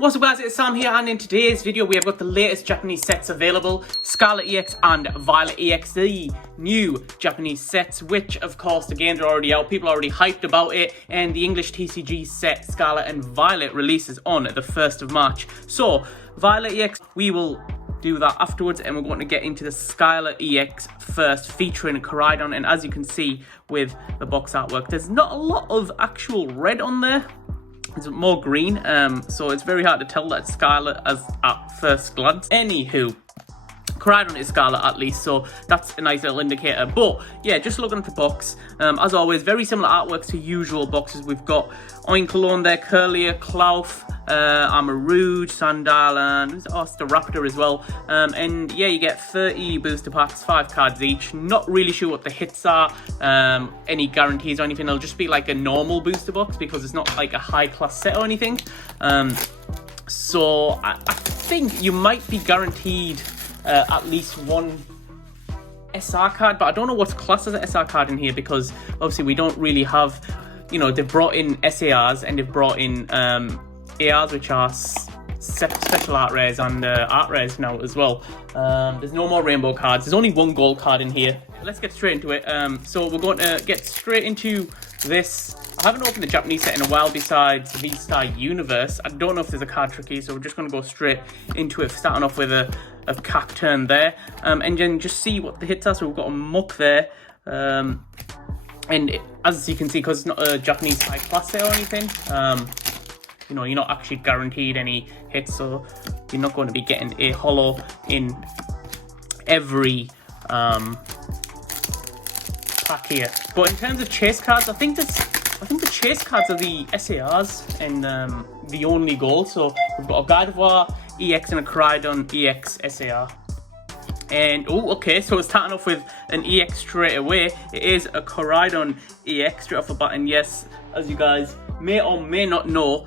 What's up guys, it's Sam here, and in today's video we have got the latest Japanese sets available, Scarlet EX and Violet EX, the new Japanese sets, which of course the games are already out, people are already hyped about it, and the English TCG set Scarlet and Violet releases on the 1st of March. So, Violet EX, we will do that afterwards, and we're going to get into the Scarlet EX first, featuring Charizard, and as you can see with the box artwork, there's not a lot of actual red on there. It's more green, so it's very hard to tell that it's Scarlet as at first glance. Anywho, Charizard is Scarlet at least, so that's a nice little indicator. But yeah, just looking at the box, as always, very similar artworks to usual boxes. We've got Oinkologne there, Curlier, Clough, Amarouge, Sandal, and Staraptor as well. And yeah, you get 30 booster packs, 5 cards each. Not really sure what the hits are, any guarantees or anything. It'll just be like a normal booster box because it's not like a high class set or anything. So I think you might be guaranteed at least one SR card, but I don't know what's classed as an SR card in here because obviously we don't really have, you know, they've brought in SARs and they've brought in ARs, which are special art rares and art rares now as well. There's no more rainbow cards. There's only one gold card in here. Let's get straight into it. So we're going to get straight into this. I haven't opened the Japanese set in a while besides V-Star Universe. I don't know if there's a card trick here, so we're just going to go straight into it, starting off with a Cacturn there, and then just see what the hits are. So we've got a Muck there, and as you can see, because it's not a Japanese high class set or anything, you know, you're not actually guaranteed any hits, so you're not going to be getting a holo in every pack here. But in terms of chase cards, I think the chase cards are the SARs and the only gold. So we've got a Gardevoir EX and a Charizard EX SAR. And oh, okay, so it's starting off with an EX straight away. It is a Charizard EX straight off the bat, and yes, as you guys may or may not know,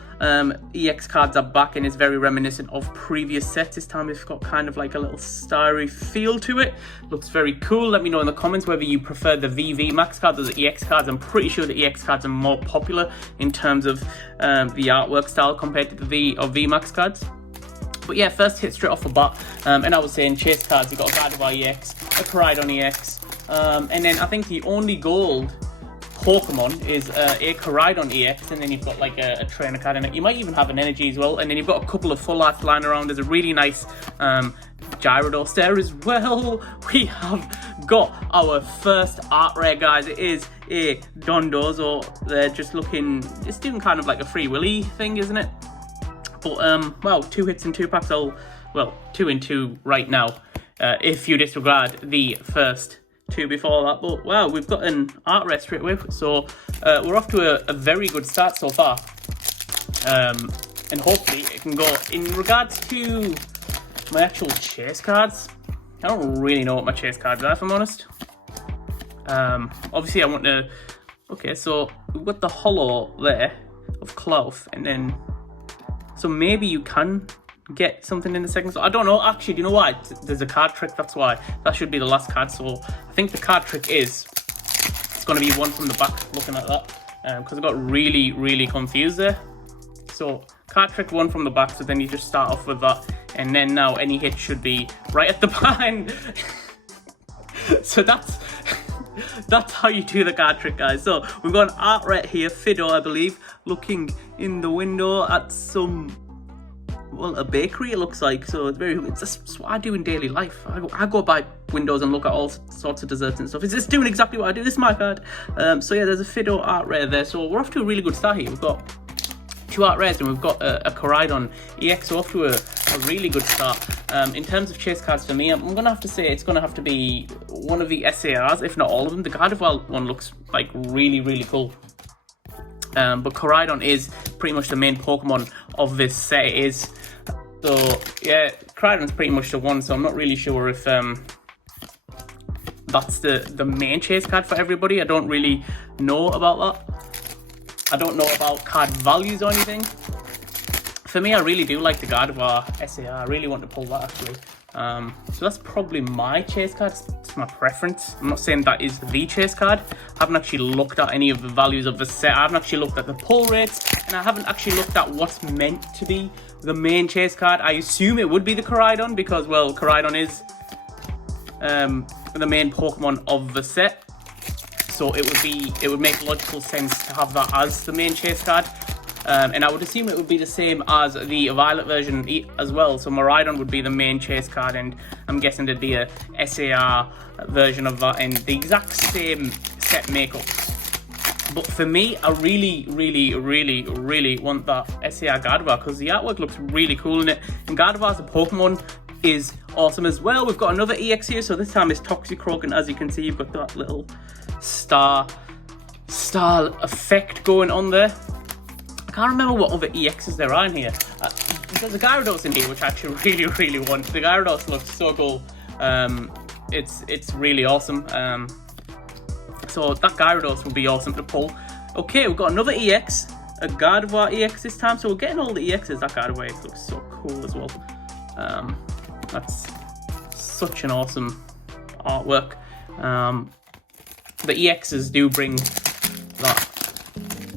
EX cards are back, and it's very reminiscent of previous sets. This time it's got kind of like a little starry feel to it. Looks very cool. Let me know in the comments whether you prefer the VMAX cards or the EX cards. I'm pretty sure the EX cards are more popular in terms of the artwork style compared to the VMAX cards. But yeah, first hit straight off the bat, and I was saying chase cards, you've got a Gardevoir EX, a Charizard EX, and then I think the only gold Pokemon is a Charizard EX, and then you've got like a trainer card in it. You might even have an energy as well, and then you've got a couple of full arts lying around. There's a really nice Gyarados there as well. We have got our first art rare, guys. It is a Dondozo. They're just looking, it's doing kind of like a Free Willy thing, isn't it? But well, 2 hits in 2 packs. Well, 2 in 2 right now, if you disregard the first 2 before that. But wow, we've got an art rare straight away, so we're off to a very good start so far, and hopefully it can go. In regards to my actual chase cards, I don't really know what my chase cards are, if I'm honest. Obviously I want to, okay, so we've got the holo there of Clough, and then so maybe you can get something in the second. So I don't know. Actually, do you know what? There's a card trick. That's why. That should be the last card. So I think the card trick is it's going to be one from the back. Looking at that, because I got really confused there. So card trick, one from the back. So then you just start off with that, and then now any hit should be right at the behind. So that's how you do the card trick, guys. So we've got an art rare here, Fido, I believe, looking in the window at some, well, a bakery it looks like. So it's just what I do in daily life. I go by windows and look at all sorts of desserts and stuff. It's just doing exactly what I do. This is my card. So yeah, there's a Fido art rare there. So we're off to a really good start here. We've got 2 art rares and we've got a Charizard EX, so off to a really good start. In terms of chase cards for me, I'm going to have to say it's going to have to be one of the SARs, if not all of them. The Gardevoir one looks like really cool. But Charizard is pretty much the main Pokemon of this set. It is. So yeah, Charizard's pretty much the one, so I'm not really sure if that's the main chase card for everybody. I don't really know about that. I don't know about card values or anything. For me, I really do like the Gardevoir SAR. I really want to pull that actually. So that's probably my chase card. It's my preference. I'm not saying that is the chase card. I haven't actually looked at any of the values of the set. I haven't actually looked at the pull rates, and I haven't actually looked at what's meant to be the main chase card. I assume it would be the Charizard because, well, Charizard is the main Pokemon of the set. So it would make logical sense to have that as the main chase card. And I would assume it would be the same as the Violet version as well. So Miraidon would be the main chase card, and I'm guessing there'd be a SAR version of that and the exact same set makeup. But for me, I really, really, really, really want that SAR Gardevoir because the artwork looks really cool in it. And Gardevoir as a Pokemon is awesome as well. We've got another EX here, so this time it's Toxicroak, and as you can see, you've got that little star effect going on there. I can't remember what other EXs there are in here. There's a Gyarados in here, which I actually really, really want. The Gyarados looks so cool. It's really awesome. So that Gyarados would be awesome to pull. Okay, we've got another EX, a Gardevoir EX this time. So we're getting all the EXs. That Gardevoir EX looks so cool as well. That's such an awesome artwork. The EXs do bring that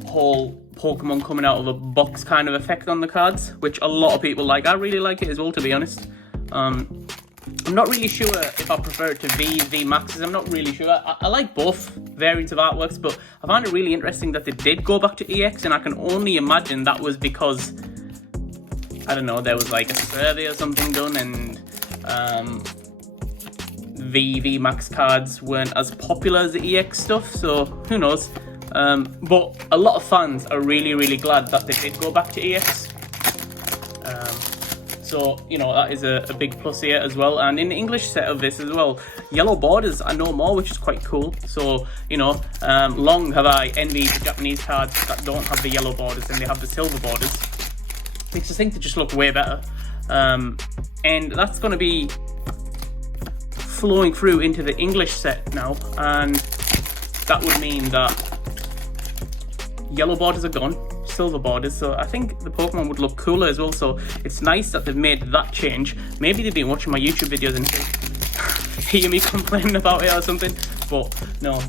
whole Pokemon coming out of a box kind of effect on the cards, which a lot of people like. I really like it as well, to be honest. I'm not really sure if I prefer it to VMAXs. I'm not really sure. I like both variants of artworks, but I found it really interesting that they did go back to EX, and I can only imagine that was because, I don't know, there was like a survey or something done, and the VMAX cards weren't as popular as the EX stuff, so who knows. But a lot of fans are really, really glad that they did go back to EX. So, you know, that is a big plus here as well. And in the English set of this as well, yellow borders are no more, which is quite cool. So, you know, long have I envied the Japanese cards that don't have the yellow borders and they have the silver borders. Makes us think they just look way better. And that's going to be flowing through into the English set now. And that would mean that yellow borders are gone, silver borders, so I think the Pokemon would look cooler as well. So it's nice that they've made that change. Maybe they've been watching my YouTube videos and hear me complaining about it or something, but no.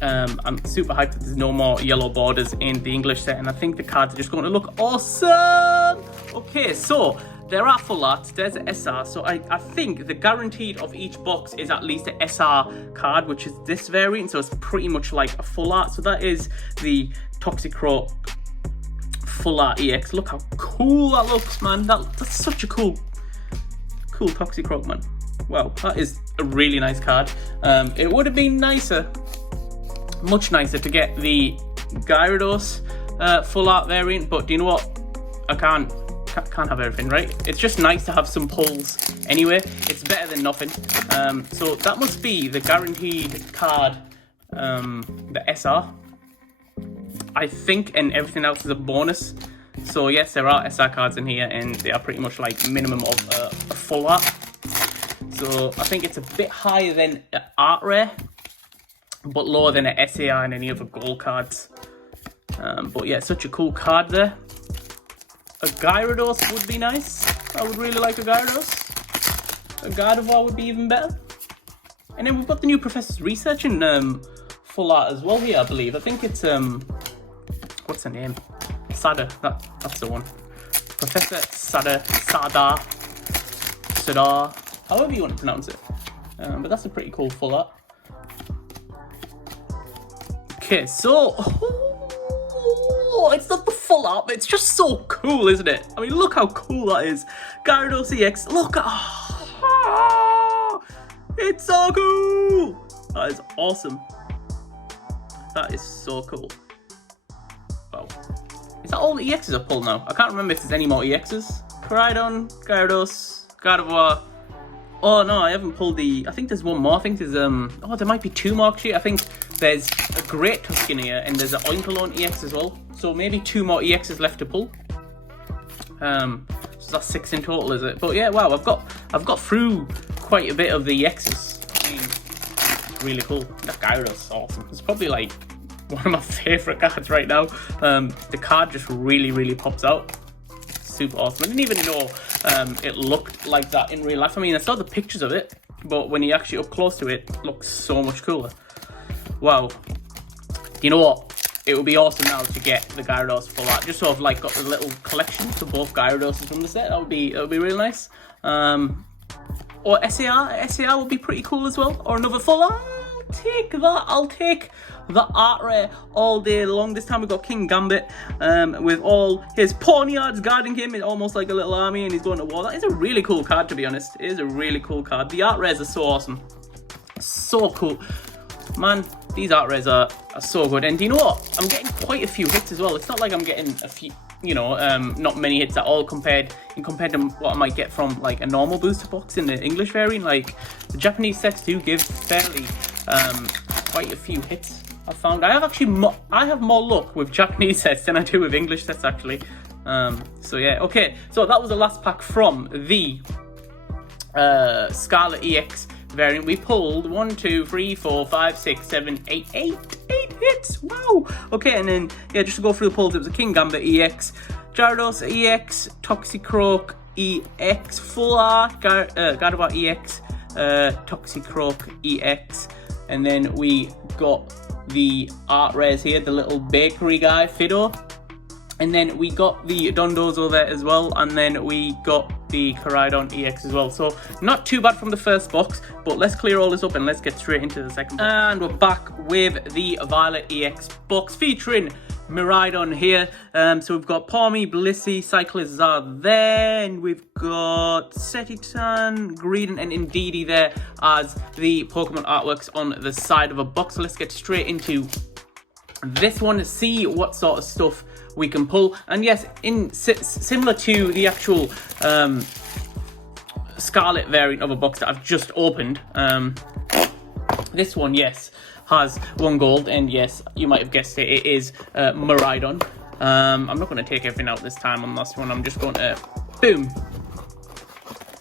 I'm super hyped that there's no more yellow borders in the English set, and I think the cards are just going to look awesome. Okay, so there are full arts, there's an SR, so I think the guaranteed of each box is at least an SR card, which is this variant, so it's pretty much like a full art. So that is the Toxicroak full art EX. Look how cool that looks, man. That's such a cool Toxicroak, man. Wow, that is a really nice card. It would have been nicer, much nicer, to get the Gyarados full art variant, but do you know what? I can't have everything, right? It's just nice to have some pulls anyway. It's better than nothing. So that must be the guaranteed card, the SR, I think, and everything else is a bonus. So yes, there are SR cards in here, and they are pretty much like minimum of a full art. So I think it's a bit higher than an art rare, but lower than an SAR and any other gold cards. But yeah, such a cool card there. A Gyarados would be nice. I would really like a Gyarados. A Gardevoir would be even better. And then we've got the new Professor's Research in full art as well here, I believe. I think it's, what's her name? Sada, that's the one. Professor Sada, however you want to pronounce it. But that's a pretty cool full art. Okay, so... Oh, it's not the full art, but it's just so cool, isn't it? I mean, look how cool that is. Gyarados EX, look at... Oh, it's so cool! That is awesome. That is so cool. Wow. Is that all the EXs are pulled now? I can't remember if there's any more EXs. Charizard, Gyarados, Gardevoir. Oh no, I haven't pulled the... I think there's one more. I think there's... Oh, there might be two more actually. I think there's a Great Tuscan here and there's an Oinkologne EX as well. So maybe two more EXs left to pull. So that's 6 in total, is it? But yeah, wow, I've got through quite a bit of the EXs. I mean, it's really cool. That Gyarados is awesome. It's probably like one of my favourite cards right now. The card just really, really pops out. Super awesome. I didn't even know it looked like that in real life. I mean, I saw the pictures of it, but when you're actually up close to it, it looks so much cooler. Wow. You know what? it would be awesome now to get the Gyarados full art. Just sort of like got the little collection for both Gyarados from the set. That would be really nice. Or SAR would be pretty cool as well. Or another full art. I'll take the art rare all day long. This time we've got King Gambit with all his poniards guarding him. It's almost like a little army and he's going to war. That is a really cool card, to be honest. It is a really cool card. The art rares are so awesome. So cool. Man, these art rares are so good. And do you know what? I'm getting quite a few hits as well. It's not like I'm getting a few, you know, not many hits at all compared to what I might get from like a normal booster box in the English variant. Like the Japanese sets do give fairly quite a few hits. I found I have more luck with Japanese sets than I do with English sets actually. So yeah, okay. So that was the last pack from the Scarlet EX variant. We pulled 1, 2, 3, 4, 5, 6, 7, 8 hits. Wow. Okay, and then yeah, just to go through the pulls, it was a King Gambit EX, Gyarados EX, Toxicroak EX, Full Art, Gardevoir EX, Toxicroak EX, and then we got the art rares here, the little bakery guy, Fido. And then we got the Dondozo there as well, and then we got the Charizard EX as well. So not too bad from the first box, but let's clear all this up and let's get straight into the second box. And we're back with the Violet EX box featuring Miraidon here. So we've got Palmy, Blissey, Cyclizar there, and we've got Setitan, Greedent, and Indeedee there as the Pokemon artworks on the side of a box. So let's get straight into this one to see what sort of stuff we can pull. And yes, similar to the actual Scarlet variant of a box that I've just opened, this one, yes, has 1 gold, and yes, you might have guessed it, it is Miraidon. I'm not going to take everything out this time on this one. I'm just going to, boom,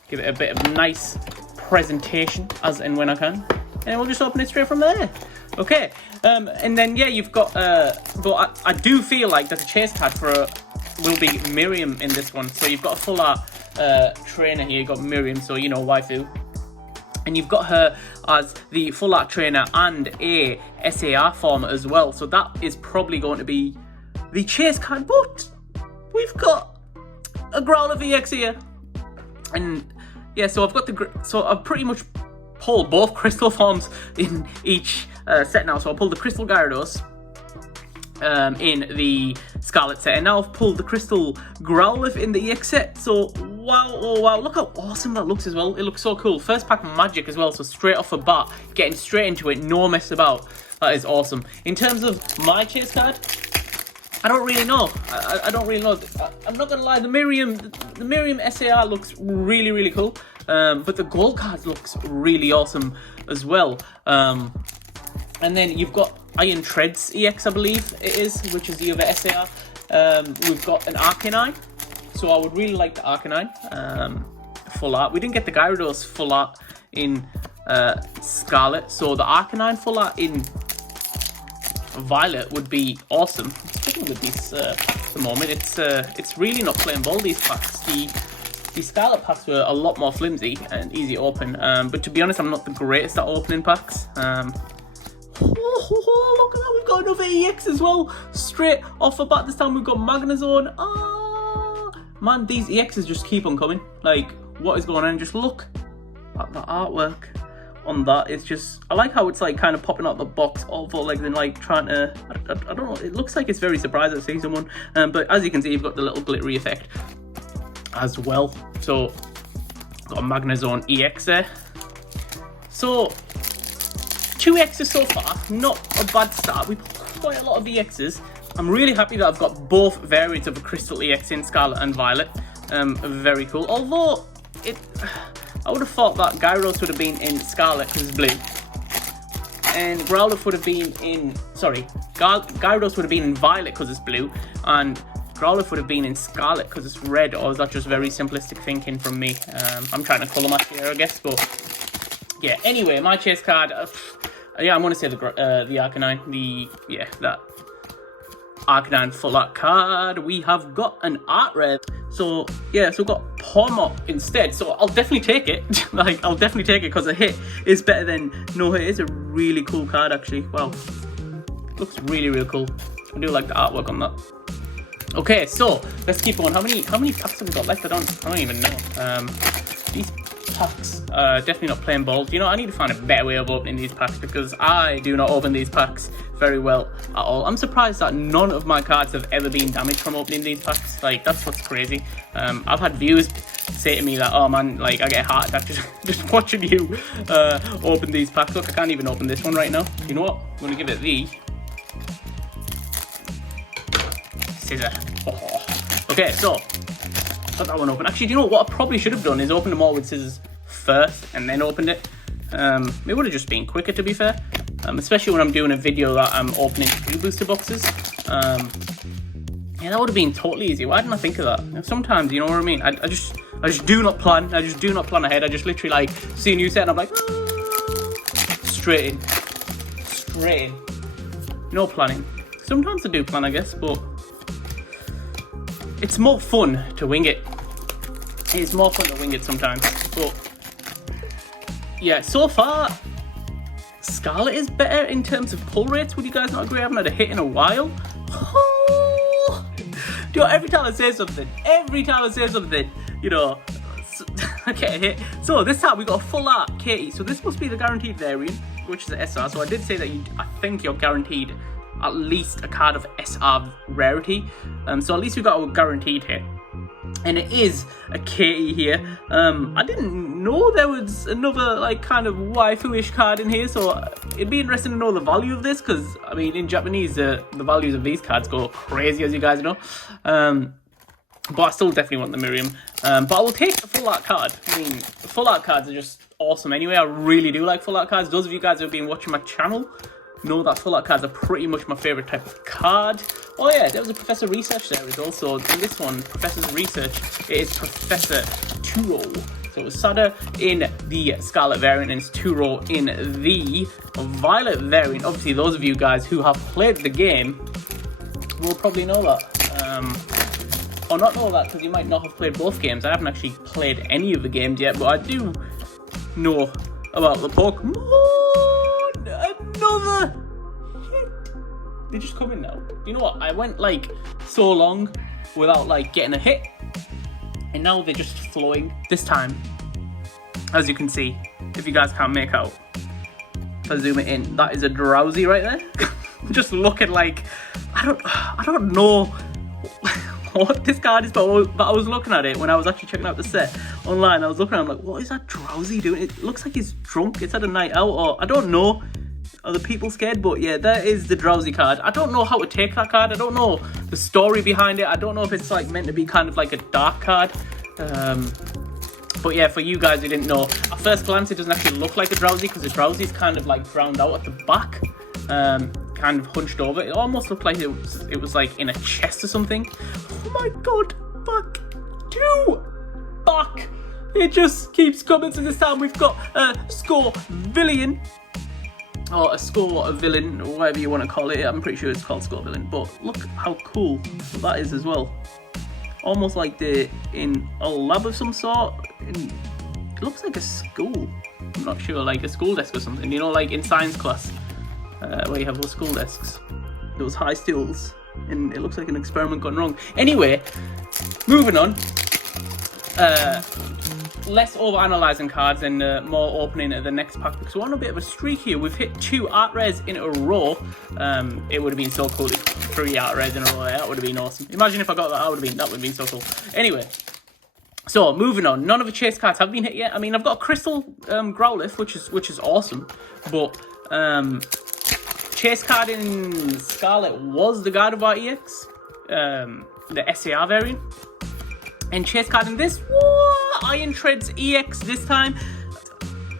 give it a bit of nice presentation as and when I can, and we'll just open it straight from there. Okay, and then yeah, you've got, but I do feel like that the chase card will be Miriam in this one. So you've got a full art trainer here. You've got Miriam, so you know, waifu. And you've got her as the full art trainer and a SAR form as well. So that is probably going to be the chase card. But we've got a Growler VX here, and yeah, so I've pretty much pulled both crystal forms in each set now. So I pulled the Crystal Gyarados in the Scarlet set, and now I've pulled the Crystal Growlithe in the EX set. So wow, oh wow, look how awesome that looks as well. It looks so cool. First pack magic as well, so straight off the bat, getting straight into it, no mess about. That is awesome. In terms of my chase card, I don't really know. I don't really know. I'm not gonna lie, the Miriam SAR looks really, really cool. But the gold card looks really awesome as well. And then you've got Iron Treads EX, I believe it is, which is the other SAR. We've got an Arcanine. So I would really like the Arcanine full art. We didn't get the Gyarados full art in Scarlet, so the Arcanine full art in Violet would be awesome. Sticking with these packs at the moment, it's really not playing ball, these packs. The Scarlet packs were a lot more flimsy and easy to open, but to be honest, I'm not the greatest at opening packs. Look at that, we've got another EX as well, straight off the bat. This time we've got Magnezone. Man, these EXs just keep on coming. Like, what is going on? Just look at the artwork on that. It's just, I like how it's like kind of popping out the box all four legs and like trying to, I don't know, it looks like it's very surprised at seeing someone, but as you can see, you've got the little glittery effect as well. So got a Magnezone EX there. So 2 EXs so far, not a bad start. We put quite a lot of EXs. I'm really happy that I've got both variants of a Crystal EX in Scarlet and Violet. Very cool. Although I would have thought that Gyarados would have been in Scarlet because it's blue, and Growlithe would have been in, Gyarados would have been in Violet because it's blue, and Growlithe would have been in Scarlet because it's red. Or is that just very simplistic thinking from me? I'm trying to colour match here, I guess, but yeah. Anyway, my chase card, yeah, I'm going to say the Arcanine, that Arcanine full art card. We have got an art rare. So yeah, so we've got Pawmot instead. So I'll definitely take it. Like, I'll definitely take it because a hit is better than no hit. It's a really cool card actually. Wow, looks really, really cool. I do like the artwork on that. Okay, so let's keep going. How many packs have we got left? I don't even know. These packs definitely not plain ball. You know, I need to find a better way of opening these packs because I do not open these packs very well at all. I'm surprised that none of my cards have ever been damaged from opening these packs. Like, that's what's crazy. I've had viewers say to me that, oh man, like I get a heart attack just watching you open these packs. Look, I can't even open this one right now. You know what? I'm gonna give it the scissor. Oh. Okay, so got that one open. Actually, do you know what I probably should have done is open them all with scissors first and then opened it. It would have just been quicker, to be fair. Especially when I'm doing a video that I'm opening 3 booster boxes. Yeah, that would have been totally easy. Why didn't I think of that? Sometimes, you know what I mean? I just do not plan. I just do not plan ahead. I just literally like see a new set and I'm like, straight in. No planning. Sometimes I do plan, I guess, but it's more fun to wing it. It's more fun to wing it sometimes. But yeah, so far, Scarlet is better in terms of pull rates. Would you guys not agree? I haven't had a hit in a while. You know, every time I say something, you know, I get a hit. So this time we got a full art Katie. So this must be the guaranteed variant, which is the SR. So I did say that I think you're guaranteed at least a card of SR rarity. So at least we got a guaranteed hit. And it is a Katie here. I didn't know there was another like kind of waifu-ish card in here, so it'd be interesting to know the value of this, because I mean in Japanese the values of these cards go crazy, as you guys know. But I still definitely want the Miriam. But I will take the full art card. I mean, full art cards are just awesome anyway. I really do like full art cards. Those of you guys who have been watching my channel know that full art cards are pretty much my favorite type of card. Oh yeah, there was a Professor Research there as also. In this one, Professor's Research, it is Professor Turo. So it was Sada in the Scarlet variant and it's Turo in the Violet variant. Obviously, those of you guys who have played the game will probably know that. Or not know that, because you might not have played both games. I haven't actually played any of the games yet, but I do know about the Pokemon. Another hit. They just come in now. You know what? I went like so long without like getting a hit, and now they're just flowing. This time, as you can see, if you guys can't make out, if I zoom it in, that is a Drowsy right there. Just looking like I don't know what this card is, but I was looking at it when I was actually checking out the set online. I was looking at it, I'm like, what is that Drowsy doing? It looks like he's drunk. It's had a night out, or I don't know. Are the people scared? But yeah, there is the Drowsy card. I don't know how to take that card. I don't know the story behind it. I don't know if it's like meant to be kind of like a dark card. But yeah, for you guys who didn't know, at first glance it doesn't actually look like a Drowsy, because the Drowsy is kind of like drowned out at the back, kind of hunched over. It almost looked like it was like in a chest or something. Oh my god, back. It just keeps coming. So this time we've got a Scorvillian. Or a Scorvillian, or whatever you want to call it. I'm pretty sure it's called Scorvillian. But look how cool that is as well. Almost like they're in a lab of some sort. It looks like a school. I'm not sure, like a school desk or something. You know, like in science class, where you have those school desks, those high stools, and it looks like an experiment gone wrong. Anyway, moving on. Less over-analysing cards and more opening the next pack, because we're on a bit of a streak here. We've hit 2 art rares in a row. It would have been so cool if 3 art rares in a row there. That would have been awesome. Imagine if I got that. That would have been so cool. Anyway, so moving on. None of the chase cards have been hit yet. I mean, I've got a Crystal Growlithe, which is awesome, but chase card in Scarlet was the Gardevoir EX, the SAR variant. And chase card in this, Iron Treads EX this time.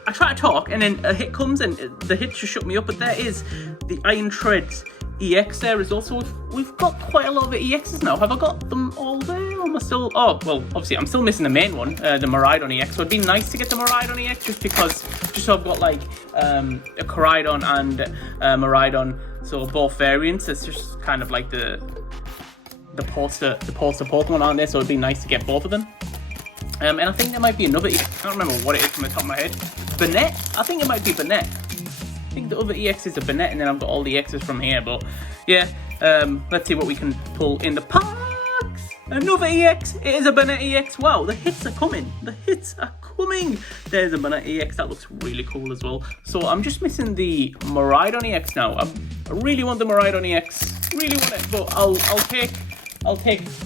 I try to talk and then a hit comes and the hit just shut me up, but there is the Iron Treads EX there is also. We've got quite a lot of the EXs now. Have I got them all there? Or am I still, oh, well, obviously I'm still missing the main one, the Miraidon EX. So it'd be nice to get the Miraidon EX just so I've got like a Koraidon and Miraidon, so both variants. It's just kind of like the poster Pokemon aren't there, so it'd be nice to get both of them. And I think there might be another, I can't remember what it is from the top of my head. Bennett? I think it might be Bennett. I think the other EX is a Bennett, and then I've got all the X's from here, but yeah. Let's see what we can pull in the packs. Another EX. It is a Banette EX. Wow, the hits are coming. The hits are coming. There's a Banette EX. That looks really cool as well. So I'm just missing the Miraidon EX now. I really want the Miraidon EX. Really want it, but I'll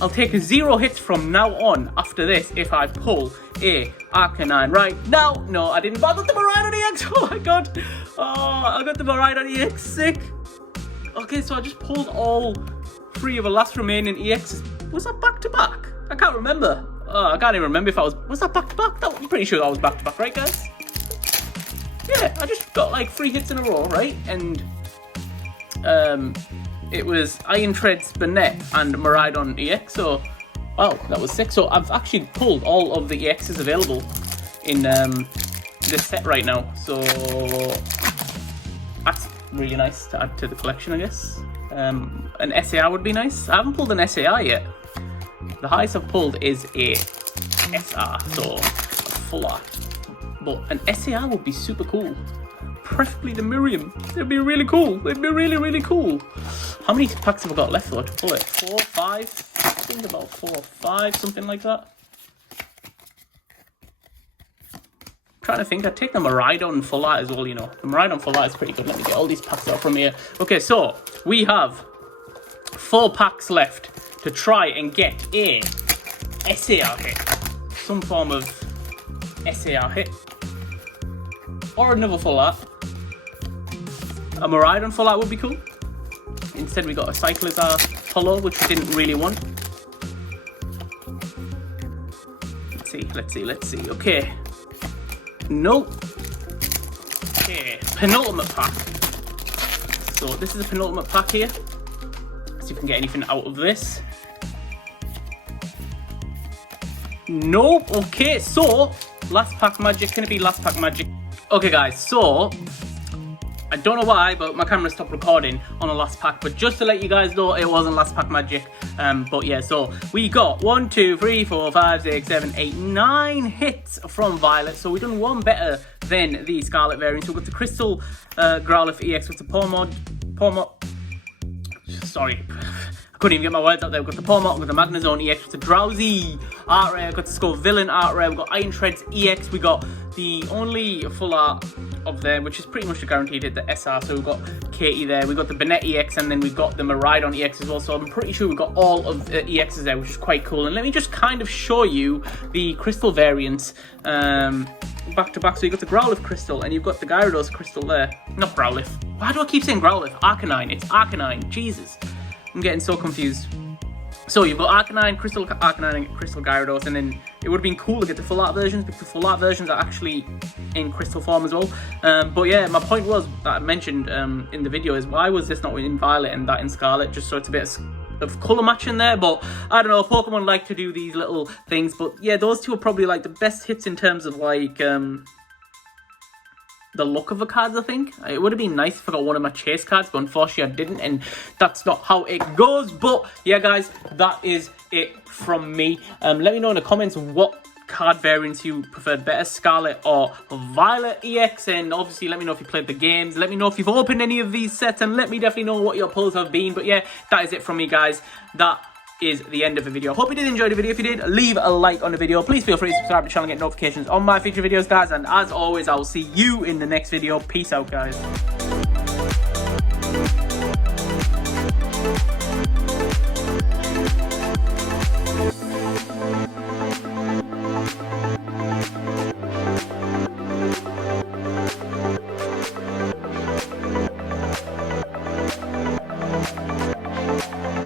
take 0 hits from now on after this if I pull a Arcanine right now. No, I didn't. But I got the Miraidon EX. Oh my god. Oh, I got the Miraidon EX. Sick. Okay, so I just pulled all 3 of the last remaining EXs. Was that back to back? I can't remember. I can't even remember if I was that back to back? I'm pretty sure that was back to back, right, guys? Yeah, I just got like 3 hits in a row, right? And it was Iron Treads, Banette, and Miraidon EX. So, wow, that was sick. So I've actually pulled all of the EXs available in this set right now. So that's really nice to add to the collection, I guess. An SAR would be nice. I haven't pulled an SAR yet. The highest I've pulled is a SR, so a full art. But an SAR would be super cool. Preferably the Miriam. It'd be really cool. It'd be really, really cool. How many packs have I got left though to pull it? 4, 5? I think about 4 or 5, something like that. I'm trying to think. I'd take the Miraidon full art as well, you know. The Miraidon full art is pretty good. Let me get all these packs out from here. Okay, so we have 4 packs left to try and get a SAR hit. Some form of SAR hit. Or another full art. A Miraidon full art would be cool. Instead we got a Cyclizar Hollow, which we didn't really want. Let's see. Okay. Nope. Okay, penultimate pack. So this is a penultimate pack here. See if we can get anything out of this. Nope. Okay, so last pack magic. Can it be last pack magic? Okay, guys. So I don't know why, but my camera stopped recording on the last pack. But just to let you guys know, it wasn't last pack magic. But yeah, so we got 1, 2, 3, 4, 5, 6, 7, 8, 9 hits from Violet. So we've done one better than the Scarlet variant. So we've got the Crystal Growlithe EX with the Pawmot. Sorry. I couldn't even get my words out there. We've got the Pawmot, we've got the Magnezone EX, with the Drowsy art rare, we've got the Scovillain art rare, we've got Iron Treads EX, we got the only full art of them, which is pretty much guaranteed at the SR. So we've got Katie there, we've got the Banette EX, and then we've got the Miraidon EX as well. So I'm pretty sure we've got all of the EXs there, which is quite cool. And let me just kind of show you the crystal variants back to back. So you've got the Growlithe Crystal, and you've got the Gyarados Crystal there. Not Growlithe. Why do I keep saying Growlithe? Arcanine. It's Arcanine. Jesus. I'm getting so confused. So you've got Arcanine, Crystal Arcanine, and Crystal Gyarados, and then it would have been cool to get the full art versions, because the full art versions are actually in crystal form as well. But yeah, my point was that I mentioned in the video is, why was this not in Violet and that in Scarlet? Just so it's a bit of colour matching there. But I don't know, Pokemon like to do these little things. But yeah, those two are probably like the best hits in terms of like the look of the cards, I think. It would have been nice if I got one of my chase cards, but unfortunately I didn't, and that's not how it goes. But yeah, guys, that is it from me. Let me know in the comments what card variants you preferred better, Scarlet or Violet EX, and obviously let me know if you played the games. Let me know if you've opened any of these sets, and let me definitely know what your pulls have been. But yeah, that is it from me, guys. That is the end of the video. Hope you did enjoy the video. If you did, leave a like on the video. Please feel free to subscribe to the channel and get notifications on my future videos, guys. And as always, I will see you in the next video. Peace out, guys.